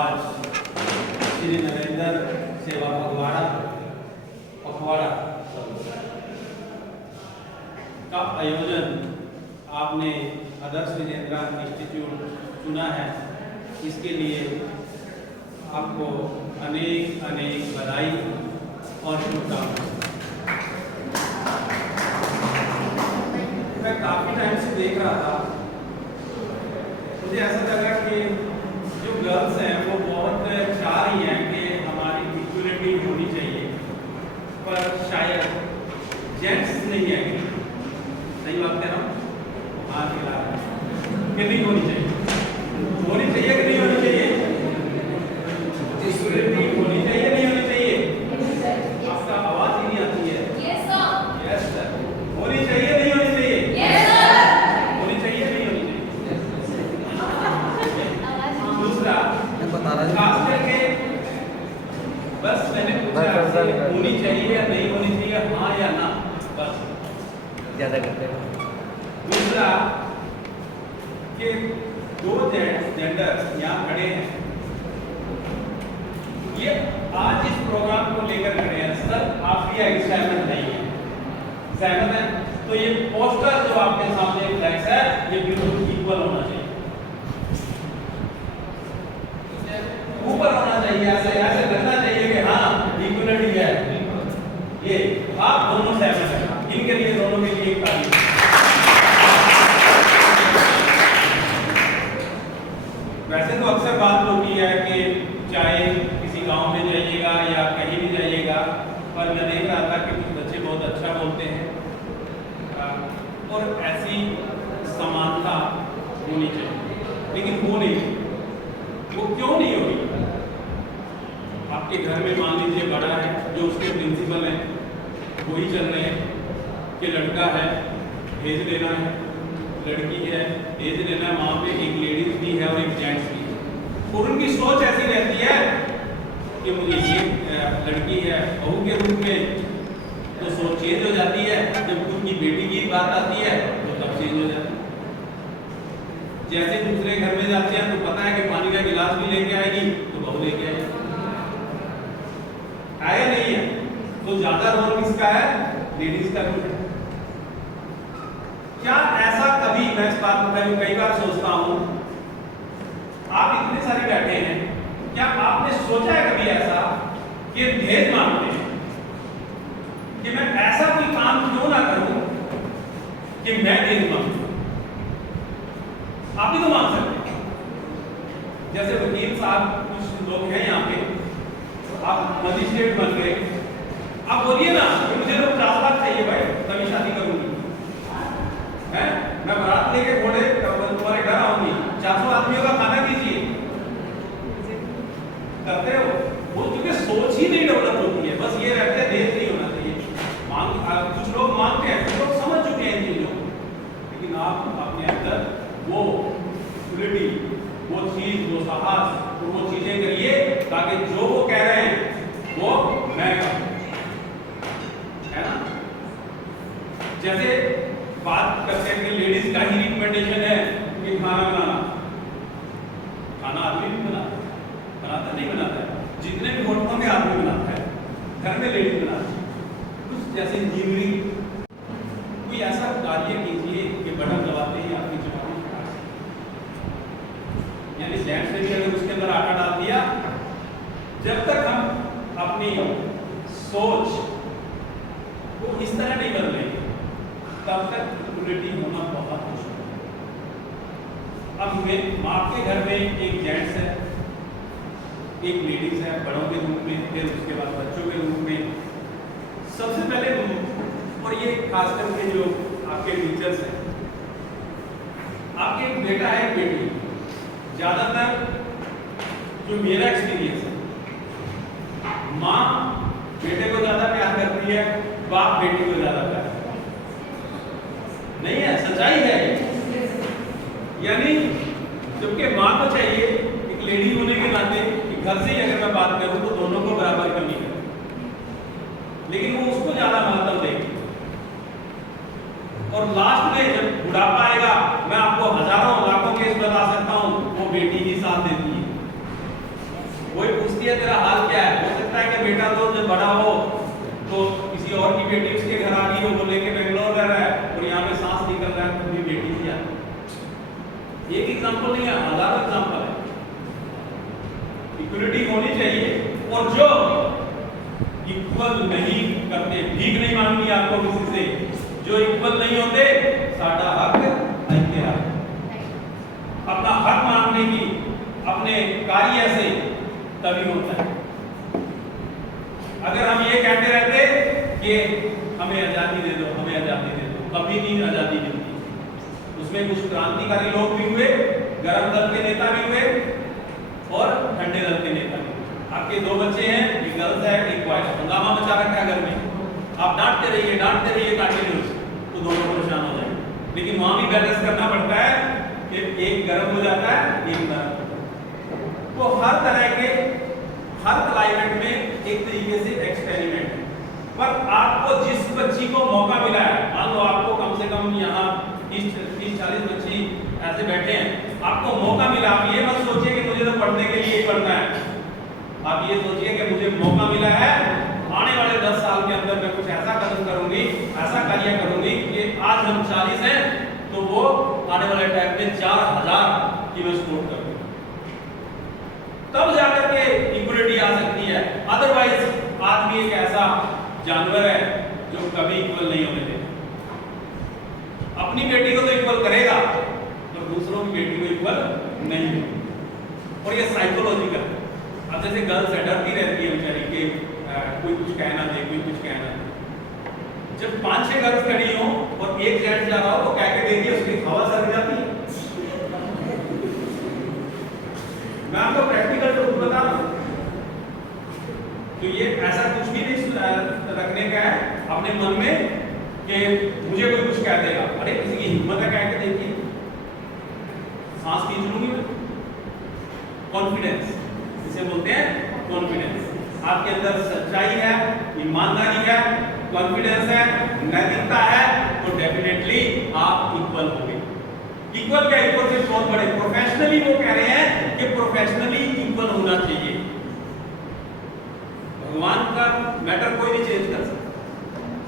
आज श्री नरेंद्र सेवा पखवाड़ा का आयोजन आपने आदर्श विजेंद्रा इंस्टीट्यूट चुना है, इसके लिए आपको अनेक अनेक बधाई और शुभकामनाएं। मैं काफी टाइम से देख रहा था, मुझे ऐसा लगा कि जो गर्ल्स हैं वो बहुत चाह रही हैं कि हमारी इक्वलिटी होनी चाहिए, पर शायद जेंट्स नहीं है। सही बात है ना? हाँ खिला कि नहीं होनी चाहिए, होनी चाहिए कि नहीं होनी चाहिए? इक्वलिटी होनी चाहिए नहीं होनी चाहिए? आपका आवाज ही नहीं आती है। Yes sir. Yes sir. होनी चाहिए नहीं होनी चाहिए? Yes sir. होनी चाहिए नहीं होनी चाहिए? दूसरा खास करके बस मैंने पूछा आपसे होनी चाहिए या नहीं होनी चाहिए, हाँ या ना, बस ज्यादा करते हैं। दूसरा कि दो जेंडर यहाँ खड़े हैं, ये आज इस प्रोग्राम को लेकर खड़े हैं। सर आप भी सहमत नहीं है? सहमत है? तो ये पोस्टर जो आपके सामने फ्लैक्स है, ये बिल्कुल इक्वल होना चाहिए, ऊपर होना चाहिए, ऐसे ऐसे लगना चाहिए कि हाँ इक्वलिटी है। ये आप दोनों सहमत हैं, इनके लिए दोनों के लिए एक ताली। वैसे तो अक्सर बात होती है कि चाहे किसी गांव में जाइएगा या कहीं भी जाइएगा, पर मैं देख रहा था कि कुछ बच्चे बहुत अच्छा बोलते हैं और ऐसी समानता होनी चाहिए, लेकिन वो नहीं, वो क्यों नहीं होगी? आपके घर में मान लीजिए बड़ा है, जो उसके प्रिंसिपल हैं वही चल रहे हैं कि लड़का है भेज देना है, लड़की है भेज देना है। वहाँ पे एक लेडीज भी है और एक जेंट्स भी है, और उनकी सोच ऐसी रहती है कि मुझे ये लड़की है बहू के रूप में, तो सोच चेंज हो जाती है। जब उनकी बेटी की बात आती है तो तब चेंज हो जाती है। जैसे दूसरे घर में जाते हैं तो पता है कि पानी का गिलास भी लेके आएगी तो बहू लेके आएगी, है या नहीं है? तो ज्यादा रोल किसका है? लेडीज का रोल है। क्या ऐसा कभी, मैं इस बात को कई बार सोचता हूं, आप इतने सारे बैठे हैं, क्या आपने सोचा है कभी ऐसा कि दहेज मांगते हैं कि मैं ऐसा कोई काम क्यों ना करूं कि मैं दहेज मांगू? आप भी तो मांग सकते हैं। जैसे वकील साहब कुछ लोग हैं यहाँ पे, आप मजिस्ट्रेट बन गए, आप बोलिए ना कि मुझे तो 50 लाख चाहिए भाई, तभी शादी करूंगी, है? मैं बारात लेके घोड़े तुम्हारे घर आऊंगी, 400 आदमियों का खाना कीजिए, करते हो? वो क्योंकि सोच ही नहीं डेवलप होती है, बस ये रहते हैं दहेज नहीं होना चाहिए। मांग कुछ लोग मांगते हैं, कुछ लोग समझ चुके हैं इन चीजों को, लेकिन आप अपने अंदर वो इक्वलिटी, वो चीज, वो साहस और वो चीजें करिए ताकि जो वो कह रहे हैं वो मैं करूं, है ना? जैसे बात करते हैं कि लेडीज का ही रिकमेंडेशन है कि खाना बनाना, खाना आदमी भी बनाता नहीं बनाता है, जितने भी होटलों में आदमी बनाता है, घर में लेडीज बनाती है। कुछ जैसे इंजीनियरिंग, कोई ऐसा कार्य कीजिए कि बटन दबाते ही आपकी जवानी, यानी जेंट्स ने भी अगर उसके अंदर आटा डाल दिया, जब तक हम अपनी सोच को इस तरह नहीं बदलेंगे तब तक इक्वलिटी होना बहुत मुश्किल है। अब आपके घर में एक जेंट्स है, एक लेडीज है, बड़ों के रूप में, फिर उसके बाद बच्चों के रूप में। सबसे पहले, और ये खास करके जो आपके टीचर्स हैं, आपके एक बेटा है एक बेटी, ज्यादातर जो मेरा एक्सपीरियंस है, माँ बेटे को ज्यादा प्यार करती है, बाप बेटी को ज्यादा प्यार करता है, नहीं है? सच्चाई है। यानी जबकि माँ को चाहिए एक लेडी होने के नाते कि घर से ही अगर मैं बात करूं तो दोनों को बराबर क्यों नहीं करूं, लेकिन वो उसको ज्यादा महत्व देगी। और लास्ट में जब बुढ़ापा आएगा, मैं आपको हजारों लाखों केस बता सकता हूं, वो बेटी ही साथ देती है। तेरा हाल क्या है। हो सकता है कि बेटा तो जब बड़ा हो तो किसी और की बेटी उसके घर आ गई हो, वो लेके बेंगलोर रह रहा है और यहाँ पे सांस निकल रहा है, तो मेरी बेटी थी यार। एक एग्जाम्पल नहीं है, हजारों एग्जाम्पल है। इक्वलिटी होनी चाहिए, और जो इक्वल नहीं करते, भीख नहीं मांगनी आपको किसी से, जो इक्वल नहीं होते, साडा हक ऐके है। अपना हक मांगने की अपने कार्य से तभी होता है। अगर हम ये कहते रहते कि हमें आजादी दे दो, हमें आजादी दे दो, कभी नहीं आजादी मिलती। उसमें कुछ क्रांतिकारी लोग भी हुए, गरम दल के नेता भी हुए और ठंडे दल के नेता भी। आपके दो बच्चे हैं, एक गर्ल्स है एक बॉय, हंगामा मचा रखा है घर में, आप डांटते रहिए कंटिन्यूस, तो दोनों परेशान हो जाएंगे। लेकिन वहां भी बैलेंस करना पड़ता है कि एक गर्म हो जाता है, एक नरम। तो हर तरह के हर क्लाइमेट में एक तरीके से एक्सपेरिमेंट है। पर आपको जिस बच्ची को मौका मिला है, मान लो आपको कम से कम यहाँ 30-40 बच्ची ऐसे बैठे हैं, आपको मौका मिला, आप ये मत सोचिए कि मुझे तो पढ़ने के लिए ही पढ़ना है। आप ये सोचिए कि मुझे मौका मिला है, आने वाले 10 साल के अंदर मैं कुछ ऐसा कदम करूंगी, ऐसा कार्य करूंगी कि आज हम 40 हैं तो वो आने वाले टाइम में 4000 की मैं स्कोर करूंगी। तब जाकर के इक्वलिटी आ सकती है। अदरवाइज आदमी एक ऐसा जानवर है जो कभी इक्वल नहीं होने देगा। अपनी बेटी को तो इक्वल करेगा और दूसरों की बेटी को इक्वल नहीं। और ये साइकोलॉजिकल। अब जैसे गर्ल्स है, डरती रहती है बेचारी कि कोई कुछ कहना दे, कोई कुछ कहना दे। जब 5-6 गर्ल्स खड़ी हो और एक जेंट्स जा रहा हो तो कह के देखिए उसकी हवा सर जाती है। मैं आपको प्रैक्टिकल ट्रूथ बता रहा हूं। तो ये ऐसा कुछ भी नहीं रखने का है अपने मन में कि मुझे कोई कुछ कह देगा। अरे किसी की हिम्मत है, कह के देखिए, सांस खींच लूंगी मैं। कॉन्फिडेंस इसे बोलते हैं, कॉन्फिडेंस। आपके अंदर सच्चाई है, ईमानदारी है, कॉन्फिडेंस है, नैतिकता है, तो डेफिनेटली आप इक्वल होंगे। इक्वल क्या, इक्वल से बहुत बड़े प्रोफेशनली वो कह रहे हैं कि प्रोफेशनली इक्वल होना चाहिए। भगवान का मैटर कोई नहीं चेंज कर सकता,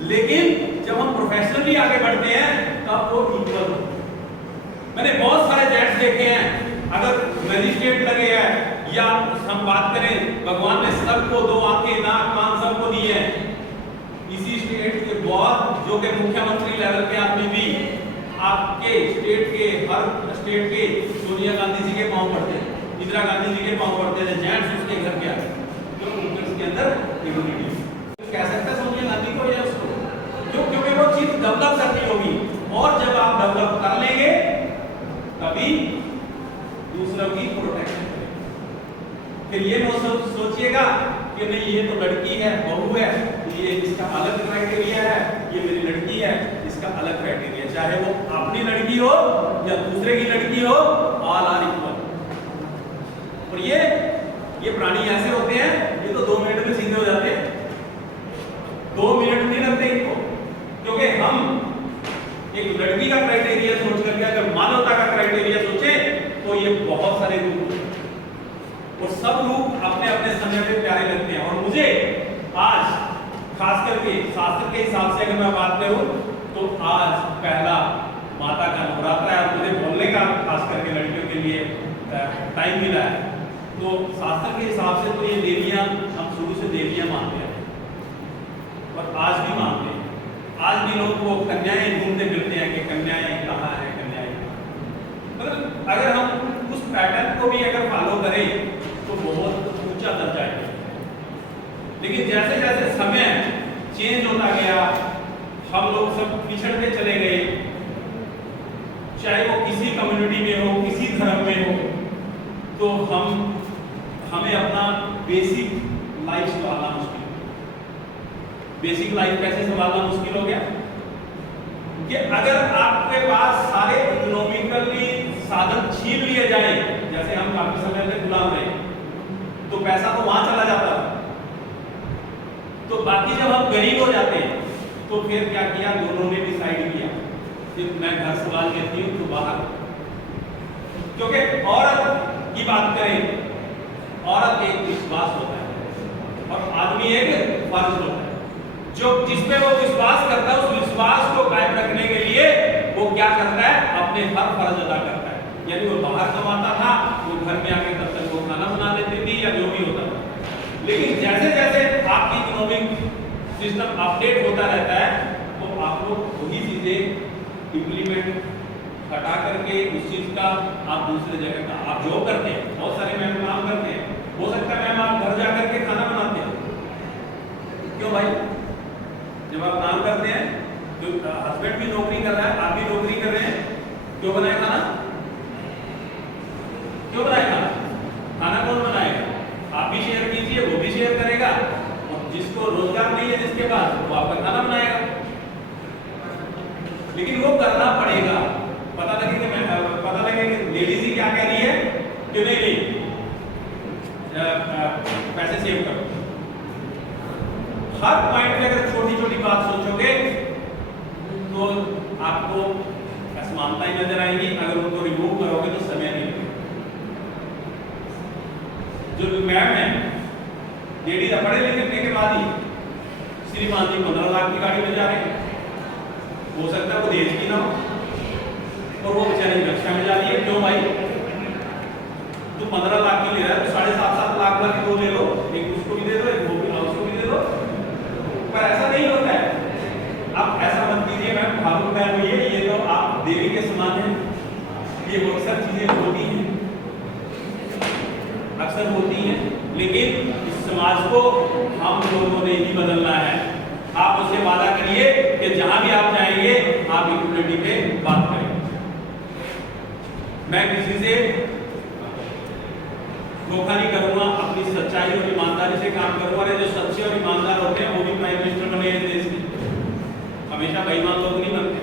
लेकिन जब हम प्रोफेशनली आगे बढ़ते हैं तब वो इक्वल हो। मैंने बहुत सारे जेट्स देखे हैं, अगर मैजिस्ट्रेट लगे हैं या हम बात करें, भगवान ने सबको 2 आंखें, नाक, कान सबको दिए हैं। इसी स्टेट के बहुत जो कि मुख्यमंत्री लेवल के आदमी भी आपके स्टेट के, हर स्टेट के सोनिया गांधी जी के पांव पड़ते हैं, इंदिरा गांधी जी के पांव पड़ते थे, जेंट्स उसके घर के आए, तो उसके अंदर इम्यूनिटी कह सकते हैं सोनिया गांधी को या उसको, क्योंकि वो चीज डेवलप करनी होगी। और जब आप डेवलप कर लेंगे तभी दूसरों की प्रोटेक्शन करेंगे। फिर ये मत सोचिएगा कि नहीं ये तो लड़की है, बहू है, ये इसका अलग क्राइटेरिया है, ये मेरी लड़की है, इसका अलग क्राइटेरिया। चाहे वो अपनी लड़की हो या दूसरे की लड़की हो, ऑल आर इक्वल। और ये प्राणी ऐसे होते हैं, ये तो 2 मिनट में सीधे हो जाते हैं, 2 मिनट नहीं लगते इनको। क्योंकि हम एक लड़की का क्राइटेरिया सोच करके अगर मानवता का क्राइटेरिया सोचे तो ये बहुत सारे रूप हैं, और सब रूप अपने अपने समय पे प्यारे लगते हैं। और मुझे आज खास करके शास्त्र के हिसाब से अगर मैं बात करूं तो आज पहला माता का नवरात्र है, और मुझे बोलने का खास करके लड़कियों के लिए टाइम मिला है। तो शास्त्र के हिसाब से तो ये देवियां हम शुरू से देवियां मानते हैं, और आज भी मानते हैं। आज भी लोग वो कन्याएं ढूंढते फिरते हैं कि कन्याएं कहाँ है, कन्याएं कहाँ। मतलब अगर हम उस पैटर्न को भी अगर फॉलो करें तो बहुत ऊंचा दर्जा है। लेकिन जैसे जैसे समय चेंज होता गया, हम लोग सब पिछड़ते चले गए, चाहे वो किसी कम्युनिटी में हो, किसी धर्म में हो, तो हमें अपना बेसिक लाइफ संभालना मुश्किल। बेसिक लाइफ कैसे संभालना मुश्किल हो गया कि अगर आपके पास सारे इकोनॉमिकली साधन छीन लिए जाए, जैसे हम काफी समय से गुलाम रहे, तो पैसा तो वहां चला जाता है। तो बाकी जब हम गरीब हो जाते हैं तो फिर क्या किया, दोनों ने डिसाइड किया कि मैं घर संभाल लेती हूँ तो बाहर। क्योंकि औरत की बात करें, औरत एक विश्वास होता है, और आदमी एक फर्ज होता है। जो जिस पे वो विश्वास करता है, उस विश्वास को कायम रखने के लिए वो क्या करता है, अपने हर फर्ज अदा करता है। यानी वो बाहर कमाता था, वो घर में आके तब तक वो खाना बना लेती थी या जो भी होता था। लेकिन जैसे जैसे आपकी इकोनॉमिक सिस्टम अपडेट होता रहता है, तो आप लोग वही चीजें इम्प्लीमेंट हटा करके उस चीज का आप दूसरे जगह का आप जो करते हैं, बहुत सारे मैम काम करते हैं, हो सकता है मैम आप घर जाकर के खाना बनाते हैं। क्यों भाई? जब आप काम करते हैं तो हस्बैंड भी नौकरी कर रहा है, आप भी नौकरी कर रहे हैं, क्यों बनाए खाना? क्यों बनाए खाना? खाना कौन बनाएगा? आप भी शेयर कीजिए, वो भी शेयर करेगा, और जिसको रोजगार नहीं है जिसके पास, वो आपका खाना बनाएगा। लेकिन वो करना पड़ेगा। पता लगे कि लेडीज ही क्या कह रही है कि नहीं पैसे सेव करो। हर पॉइंट पे अगर छोटी छोटी बात सोचोगे तो आपको असमानता ही नजर आएगी। अगर उनको रिमूव करोगे तो समय नहीं लगेगा। जो मैम है, लेडीज पढ़े लिखने के बाद ही श्रीमान जी 15 लाख की गाड़ी में जा रहे हैं, हो सकता है वो देश की ना हो, और वो बेचारी रक्षा में जा रही है। क्यों भाई? तो 15 लाख की ले रहा है तो 7.5 लाख वाली वो ले लो, एक उसको भी दे दो, एक वो भी उसको भी दे दो। पर ऐसा नहीं होता है। आप ऐसा मत कीजिए मैम, भावुक मैम हुई है, ये तो आप देवी के समान है। ये अक्सर चीजें होती हैं, अक्सर होती हैं, लेकिन इस समाज को हम लोगों ने ही बदलना है। आप उससे वादा करिए कि जहां भी आप जाएंगे आप इक्वलिटी पे बात करेंगे। मैं किसी से धोखा नहीं करूंगा, अपनी सच्चाई और ईमानदारी से काम करूंगा। जो सच्चे और ईमानदार होते हैं वो भी प्राइम मिनिस्टर बने हैं देश के, हमेशा बेईमान लोग नहीं बनते।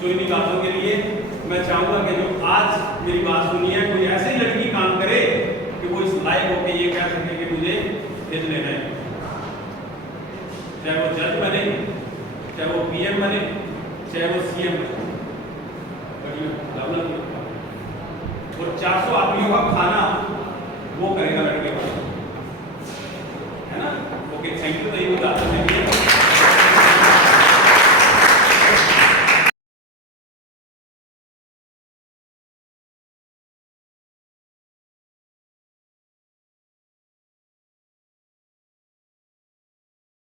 तो इन्हीं बातों के लिए मैं चाहूंगा कि जो आज मेरी बात सुनी है, कोई ऐसी लड़की काम करे कि वो इस लायक होकर ये कह सके कि मुझे हित लेना है, चाहे वो जज बने, चाहे वो पीएम बने, चाहे वो सीएम बने, और 400 आदमियों का खाना वो करेगा लड़के का, है ना? Okay, thank you. तो ये बताते हैं